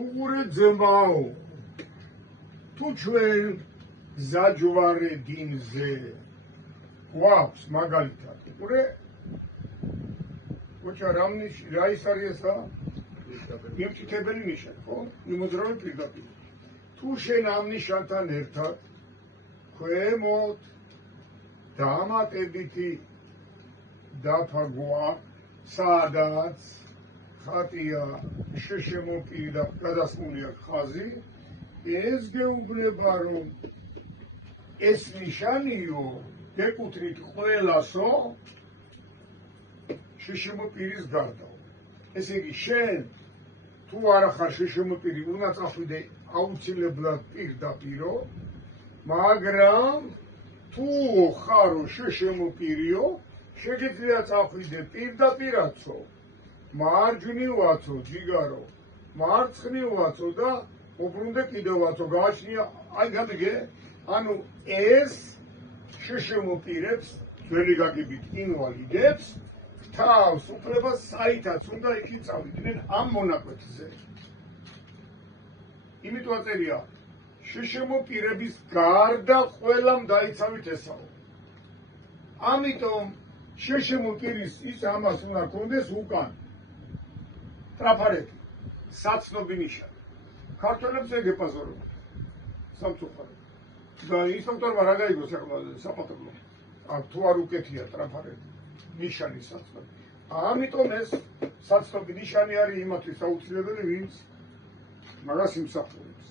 თუღურე ძმაო თუ ჩვენ გზაჯვარე დინზე გვაქვს მაგალითად უყურე ოჩა რა ის არის ესა მიმწითებელი ნიშანი ხო იმოძრავე პირდაპირ თუ შენ ამ ნიშანთან ერთად ქვემოთ დამატებითი დაფა გვაქვს სადაც ხატია შეშემოპირდა და გადასმული აქვს ხაზი ეს გეუბნება რომ ეს ნიშანიო გეკუთვნით ყველასო შეშემოპირის გარდა ესე იგი შენ თუ არ ახარ შეშემოპირი უნდა წახვიდე აუცილებლად პირდაპირო მაგრამ თუ ხარო შეშემოპირიო შეგიძლია წახვიდე პირდაპირაცო მარჯვნივაცო ჯიგარო მარცხნივაცო და უბრუნდე კიდევაცო გააჩნია აი გამიგე ანუ ეს შეშემოპირებს ძველი გაგებით ინვალიდებს თავს უფლებას საითაც უნდა იქ წავიდნენ ამ მონაკვეთზე იმიტომ აწერია შეშემოპირების გარდა ყველამ დაიცავით ესაო ამიტომ შეშემოპირის ის ამას უნდა კონდეს უკან ტრაფარეთი საცნობი ნიშანი ქართველებს ეგ ეპაზორებთ სამწუხაროდ და ინსპექტორმა რა გაიგო საპატრულო თუ არ უკეთია ტრაფარეთი ნიშანი საცნობი ამიტომ ეს საცნობი ნიშანი არის იმათვის აუცილებელი ვინც მაგას იმსახურებს